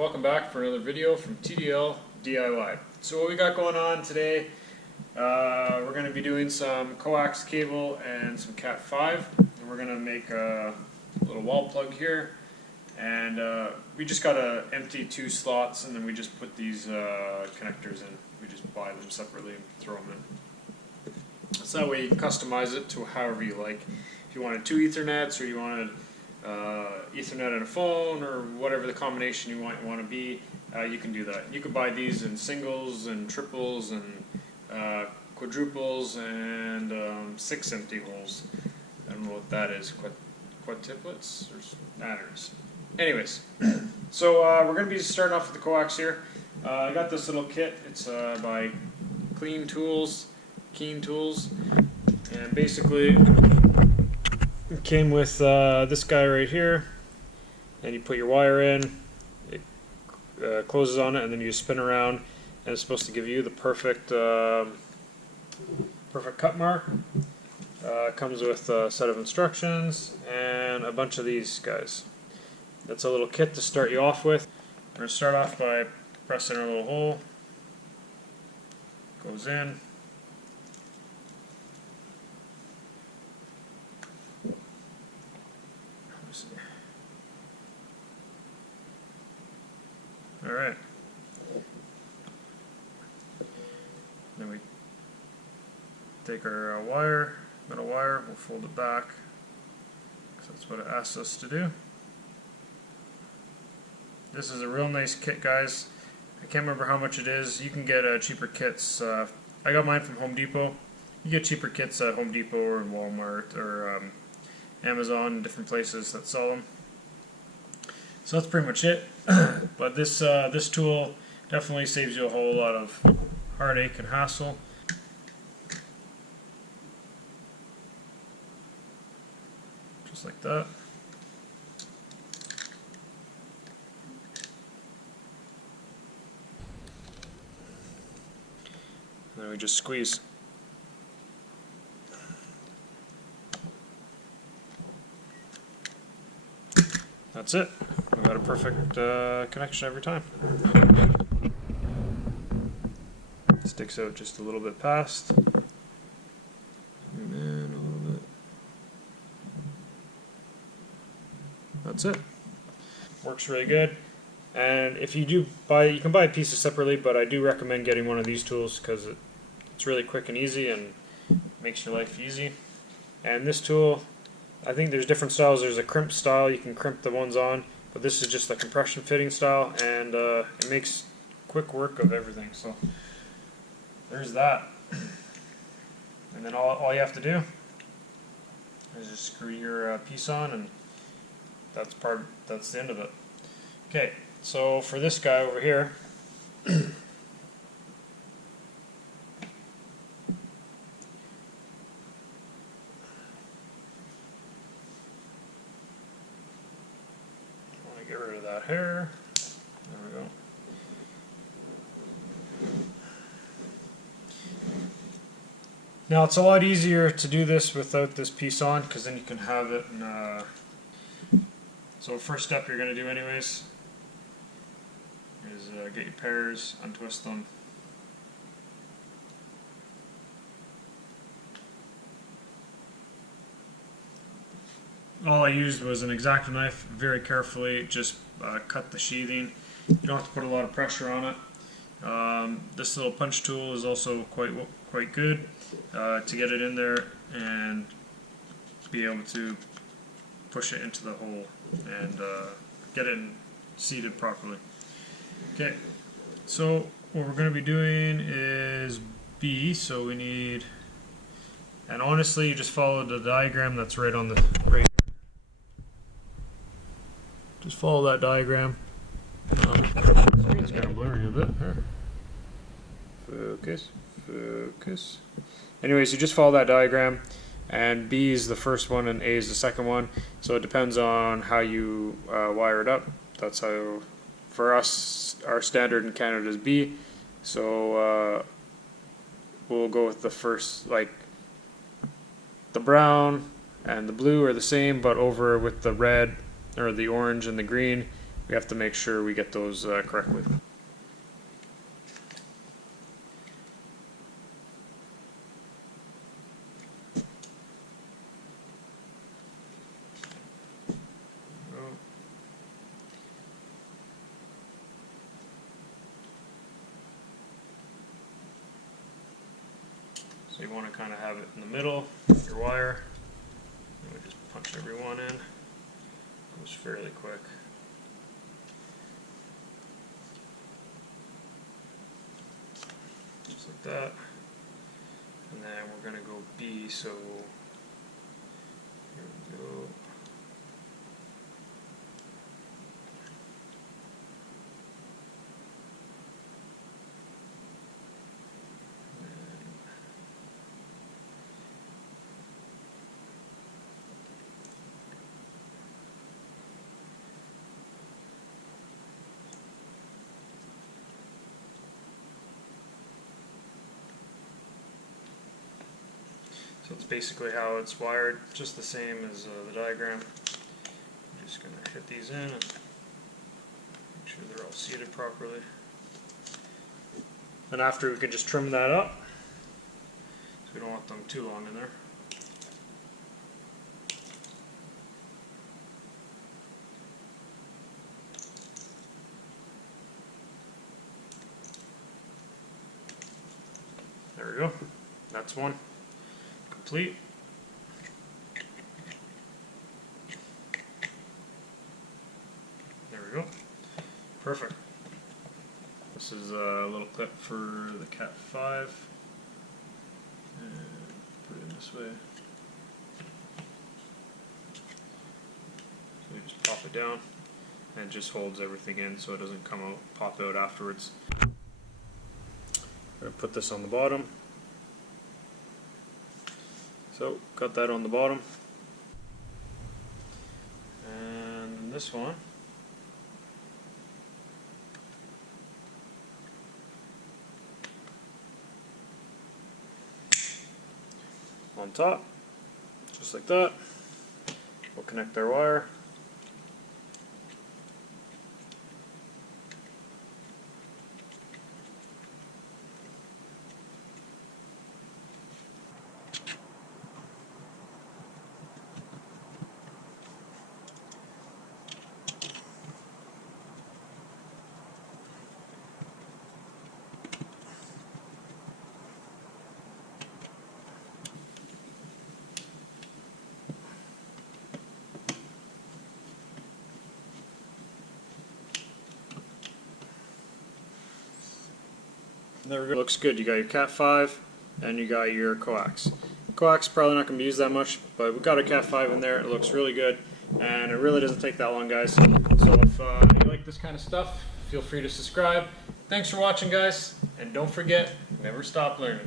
welcome back for another video from TDL DIY. So what we got going on today, we're going to be doing some coax cable and some Cat5. And we're going to make a little wall plug here, and we just got to empty 2 slots, and then we just put these connectors in. We just buy them separately and throw them in. So that way you can customize it to however you like. If you wanted 2 Ethernets, or you wanted Ethernet and a phone, or whatever the combination you want to be, you can do that. You could buy these in singles and triples and quadruples and 6 empty holes. I don't know what that is. Quadtuplets or adders. Anyways, so we're going to be starting off with the coax here. I got this little kit. It's by Keen Tools, and basically it came with this guy right here, and you put your wire in, it closes on it, and then you spin around, and it's supposed to give you the perfect cut mark. Comes with a set of instructions and a bunch of these guys. That's a little kit to start you off with. We're going to start off by pressing our little hole. Goes in. Alright. Then we take our metal wire, we'll fold it back, because that's what it asks us to do. This is a real nice kit, guys. I can't remember how much it is. You can get cheaper kits. I got mine from Home Depot. You get cheaper kits at Home Depot or in Walmart or Amazon, different places that sell them. So that's pretty much it. But this tool definitely saves you a whole lot of heartache and hassle. Just like that. And then we just squeeze. That's it. We've got a perfect connection every time. Sticks out just a little bit past. And then a little bit. That's it. Works really good. And if you do buy, you can buy pieces separately, but I do recommend getting one of these tools because it's really quick and easy and makes your life easy. And this tool, I think there's different styles. There's a crimp style, you can crimp the ones on, but this is just the compression fitting style, and it makes quick work of everything. So there's that. And then all you have to do is just screw your piece on, and that's the end of it. Okay, so for this guy over here, get rid of that hair. There we go. Now it's a lot easier to do this without this piece on, because then you can have it in, so first step you're going to do anyways is get your pairs, untwist them. All I used was an X-Acto knife, very carefully, just cut the sheathing. You don't have to put a lot of pressure on it. This little punch tool is also quite good to get it in there and be able to push it into the hole and get it seated properly. Okay, so what we're going to be doing is B, so we need, and honestly you just follow the diagram that's right on the just follow that diagram. The screen's kind of blurry a bit here. Focus. Anyways, you just follow that diagram, and B is the first one and A is the second one. So it depends on how you wire it up. That's how, for us, our standard in Canada is B. So we'll go with the first, like the brown and the blue are the same, but over with the red or the orange and the green, we have to make sure we get those correctly. So you want to kind of have it in the middle, your wire, and we just punch every one in. It goes fairly quick. Just like that. And then we're going to go B, so here we go. So it's basically how it's wired, just the same as the diagram. I'm just going to hit these in and make sure they're all seated properly. And after, we can just trim that up, so we don't want them too long in there. There we go. That's one. Complete. There we go. Perfect. This is a little clip for the Cat5. And put it in this way. So we just pop it down and it just holds everything in so it doesn't come out, pop out afterwards. We're going to put this on the bottom. So, got that on the bottom. And this one, on top, just like that. We'll connect our wire. There we go. Looks good. You got your Cat5 and you got your coax. Coax probably not going to be used that much, but we got a Cat5 in there. It looks really good, and it really doesn't take that long, guys. So if you like this kind of stuff, feel free to subscribe. Thanks for watching, guys, and don't forget, never stop learning.